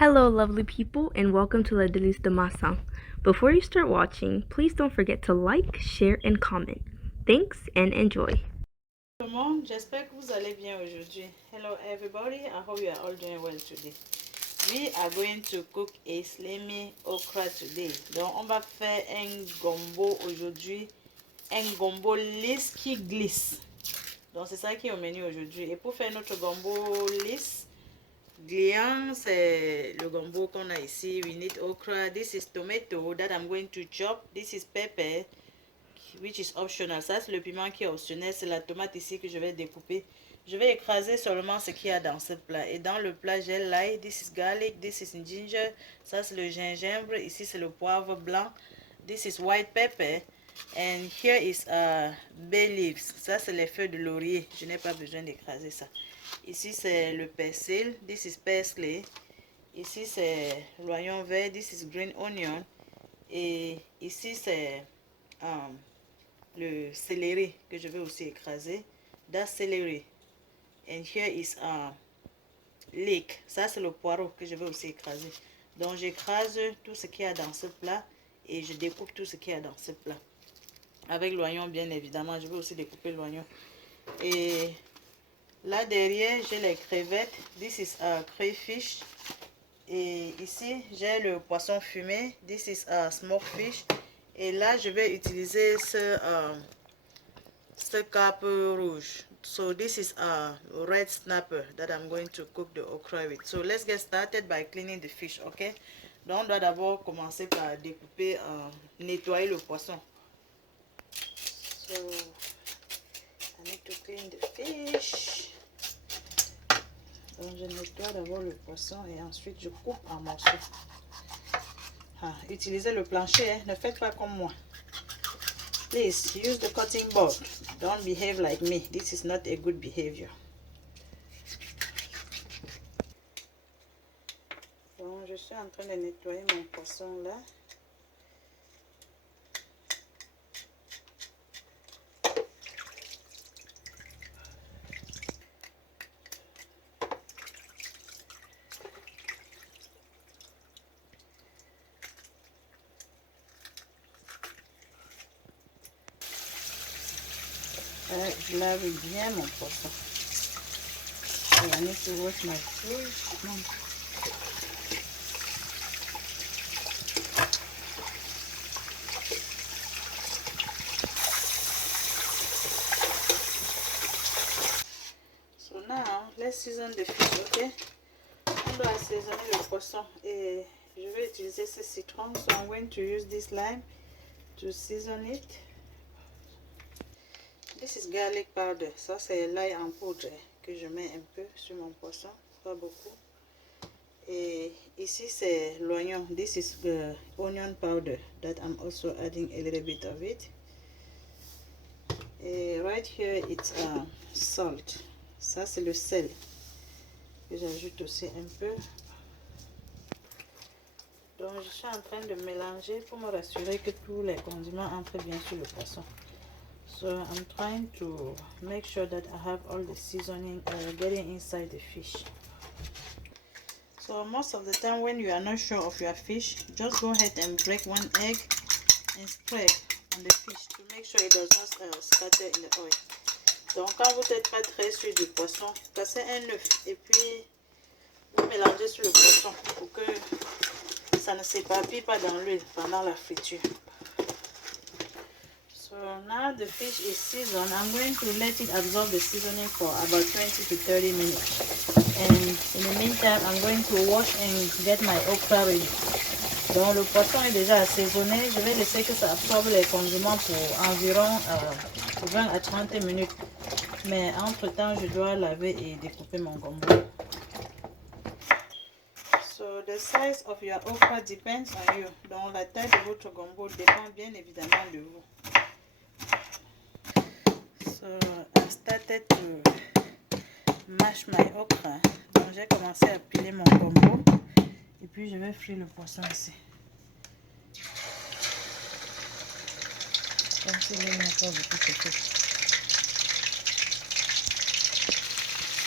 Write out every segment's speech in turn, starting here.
Hello, lovely people, and welcome to La Délice de Massin. Before you start watching, please don't forget to like, share, and comment. Thanks and enjoy. Tout le monde, j'espère que vous allez bien aujourd'hui. Hello everybody, I hope you are all doing well today. We are going to cook a slimy okra today. Donc on va faire un gombo aujourd'hui, un gombo lisse qui glisse. Donc c'est ça qui est au menu aujourd'hui. Et pour faire notre gombo lisse, gluant, c'est le gombo qu'on a ici. We need okra. This is tomato that I'm going to chop. This is pepper, which is optional. Ça c'est le piment qui est optionnel. C'est la tomate ici que je vais découper. Je vais écraser seulement ce qu'il y a dans ce plat. Et dans le plat, j'ai l'ail. This is garlic. This is ginger. Ça c'est le gingembre. Ici c'est le poivre blanc. This is white pepper. And here is bay leaves. Ça c'est les feuilles de laurier. Je n'ai pas besoin d'écraser ça. Ici c'est le persil. This is parsley. Ici c'est l'oignon vert. This is green onion. Et ici c'est le céleri que je vais aussi écraser. That's celery. And here is leek. Ça c'est le poireau que je vais aussi écraser. Donc j'écrase tout ce qu'il y a dans ce plat et je découpe tout ce qu'il y a dans ce plat. Avec l'oignon bien évidemment, je vais aussi découper l'oignon. Et là derrière j'ai les crevettes. This is crayfish. Et ici j'ai le poisson fumé. This is smoked fish. Et là je vais utiliser ce cap rouge. So this is a red snapper that I'm going to cook the okra with. So let's get started by cleaning the fish, okay? Donc on doit d'abord commencer par découper, nettoyer le poisson. So I need to clean the fish. Donc je nettoie d'abord le poisson et ensuite je coupe en morceaux. Utilisez le plancher, hein? Ne faites pas comme moi. Please use the cutting board. Don't behave like me. This is not a good behavior. Bon, je suis en train de nettoyer mon poisson là. Je lave bien mon poisson. I need to wash my fish. So now, let's season the fish, okay? On doit assaisonner le poisson et je vais utiliser ce citron. So I'm going to use this lime to season it. This is garlic powder. Ça c'est l'ail en poudre que je mets un peu sur mon poisson, pas beaucoup. Et ici c'est l'oignon. This is the onion powder that I'm also adding a little bit of it. Et right here it's salt. Ça c'est le sel que j'ajoute aussi un peu. Donc je suis en train de mélanger pour me rassurer que tous les condiments entrent bien sur le poisson. So I'm trying to make sure that I have all the seasoning getting inside the fish. So most of the time when you are not sure of your fish, just go ahead and break one egg and spread on the fish to make sure it does not scatter in the oil. Donc quand vous n'êtes pas très sûr du poisson, cassez un œuf et puis vous mélangez sur le poisson pour que ça ne s'éparpille pas dans l'huile pendant la friture. So now the fish is seasoned. I'm going to let it absorb the seasoning for about 20 to 30 minutes. And in the meantime, I'm going to wash and get my okra ready. Donc le poisson est déjà assaisonné. Je vais laisser que ça absorbe les condiments pour environ 20 à 30 minutes. Mais entre temps, je dois laver et découper mon gombo. So the size of your okra depends on you. Donc la taille de votre gombo dépend bien évidemment de vous. So I started to mash my okra. Donc j'ai commencé à piler mon gombo et puis je vais frire le poisson ici. Comme si il n'y a pas beaucoup de choses.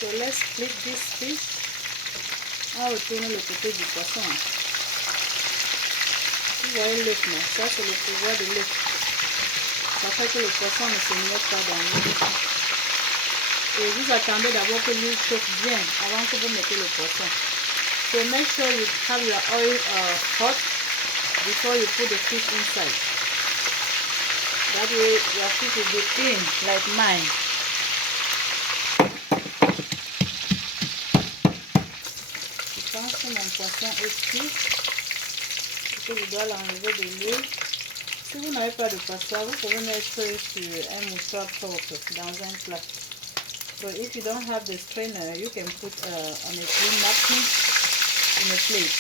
So let's flip this fish. On retourne le côté du poisson. Vous voyez l'œuf, non? Ça, c'est le pouvoir de l'œuf. Ça fait que le poisson ne se met pas dans l'huile. Et vous attendez d'abord que l'huile chauffe bien avant que vous mettez le poisson. So make sure you have your oil hot before you put the fish inside. That way your fish will be clean like mine. Je pense que mon poisson est cuit. Que je dois l'enlever de l'huile. Si vous n'avez pas de pasta, vous pouvez mettre sur un mouchoir propre dans un plat. So if you don't have the strainer, you can put on a clean napkin in a plate.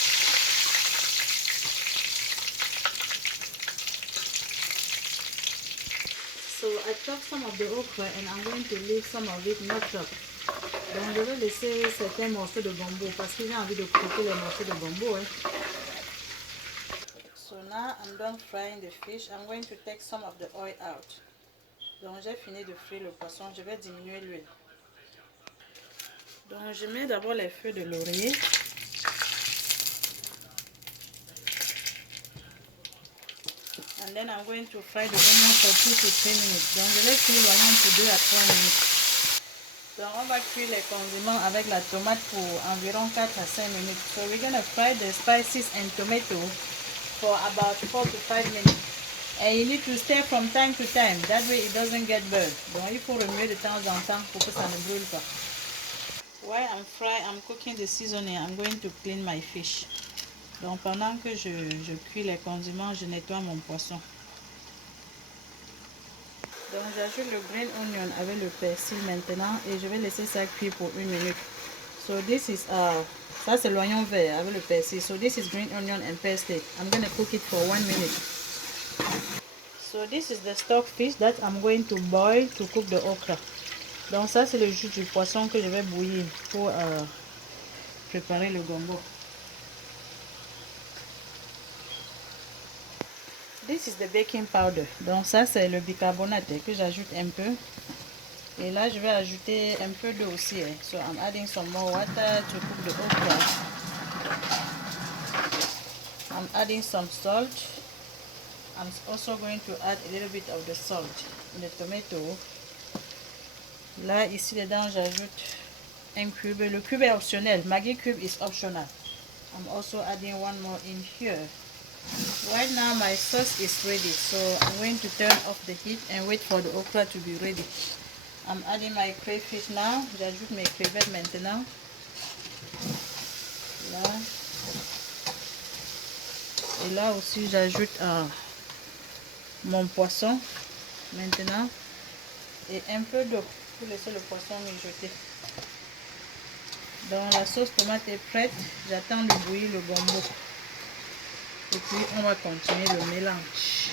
So I chopped some of the okra and I'm going to leave some of it not chopped. Donc je vais laisser certains morceaux de gombo parce que j'ai envie de couper les morceaux de gombo. So now I'm done frying the fish. I'm going to take some of the oil out. Donc j'ai fini de frire le poisson. Je vais diminuer l'huile. Donc je mets d'abord les feuilles de laurier. And then I'm going to fry the onion for 2 to 3 minutes. Donc je vais cuire l'oignon pour 2 à 3 minutes. Donc on va cuire les condiments avec la tomate pour environ 4 à 5 minutes. So we're going to fry the spices and tomato for about 4 to 5 minutes. And you need to stir from time to time. That way it doesn't get burned. Donc il faut remuer de temps en temps pour que ça ne brûle pas. While I'm cooking the seasoning, I'm going to clean my fish. Donc pendant que je cuis les condiments, je nettoie mon poisson. Donc j'ajoute le green onion avec le persil maintenant et je vais laisser ça cuire pour 1 minute. So this is ça c'est l'oignon vert avec le persil. So this is green onion and parsley. I'm going to cook it for 1 minute. So this is the stock fish that I'm going to boil to cook the okra. Donc ça c'est le jus du poisson que je vais bouillir pour préparer le gombo. This is the baking powder. Donc ça c'est le bicarbonate que j'ajoute un peu. Et là je vais ajouter un peu d'eau aussi. So I'm adding some more water to cook the okra. I'm adding some salt. I'm also going to add a little bit of the salt in the tomato. Là ici dedans j'ajoute un cube. Le cube est optionnel. Maggi cube is optional. I'm also adding one more in here. Right now my sauce is ready, so I'm going to turn off the heat and wait for the okra to be ready. I'm adding my crayfish now. J'ajoute mes crevettes maintenant. Là. Et là aussi j'ajoute mon poisson maintenant. Et un peu d'eau pour laisser le poisson mijoter. Donc la sauce tomate est prête. J'attends de bouillir le gombo. Et puis on va continuer le mélange.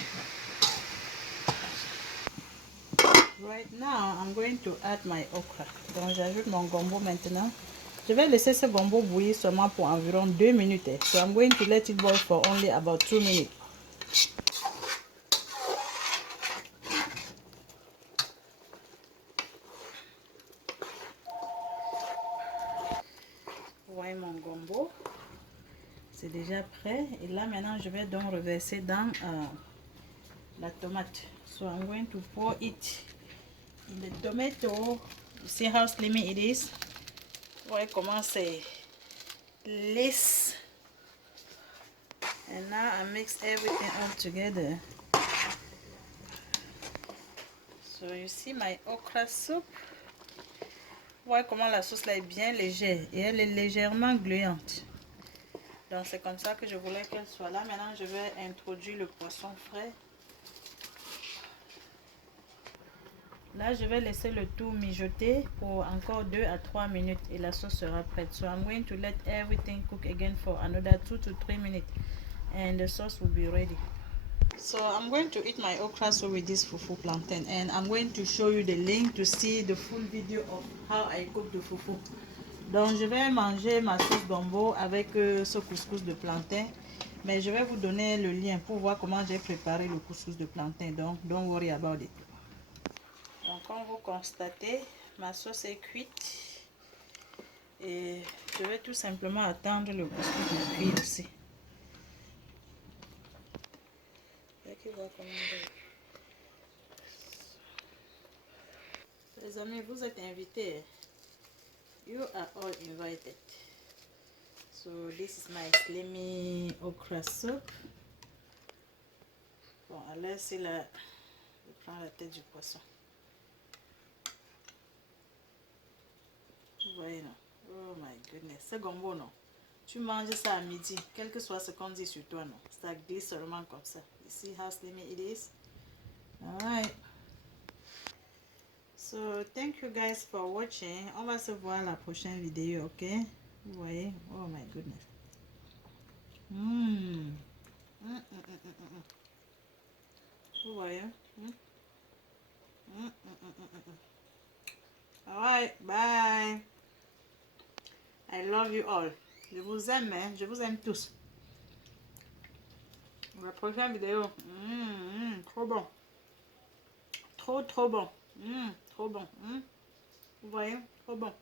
Right now, I'm going to add my okra. Donc j'ajoute mon gombo maintenant. Je vais laisser ce gombo bouillir seulement pour environ 2 minutes. So I'm going to let it boil for only about 2 minutes. Voyez mon gombo. C'est déjà prêt. Et là maintenant, je vais donc reverser dans la tomate. So I'm going to pour it in the tomato. You see how slimy it is? Voyez comment c'est lisse. And now I mix everything all together. So you see my okra soup. Voyez comment la sauce là est bien légère et elle est légèrement gluante. Donc c'est comme ça que je voulais qu'elle soit là. Maintenant je vais introduire le poisson frais. Là je vais laisser le tout mijoter pour encore 2 à 3 minutes et la sauce sera prête. So I'm going to let everything cook again for another 2 to 3 minutes and the sauce will be ready. So I'm going to eat my okra soup with this fufu plantain and I'm going to show you the link to see the full video of how I cook the fufu. Donc je vais manger ma sauce gombo avec ce couscous de plantain, mais je vais vous donner le lien pour voir comment j'ai préparé le couscous de plantain. Donc don't worry about it. Donc comme vous constatez, ma sauce est cuite. Et je vais tout simplement attendre le couscous de cuire aussi. Les amis, vous êtes invités. You are all invited. So this is my slimy okra soup. Bon, alors c'est là, je prends la tête du poisson. Vous voyez, non? Oh my goodness, c'est gombo, non? Tu manges ça à midi, quel que soit ce qu'on dit sur toi, non? Ça glisse seulement comme ça. You see how slimy it is? Alright. So, thank you guys for watching. On va se voir la prochaine vidéo, ok? Vous voyez? Oh my goodness. Vous voyez? Alright, bye. I love you all. Je vous aime, hein? Je vous aime tous. La prochaine vidéo. Trop bon. Trop bon. Trop bon. Vous voyez? Trop bon.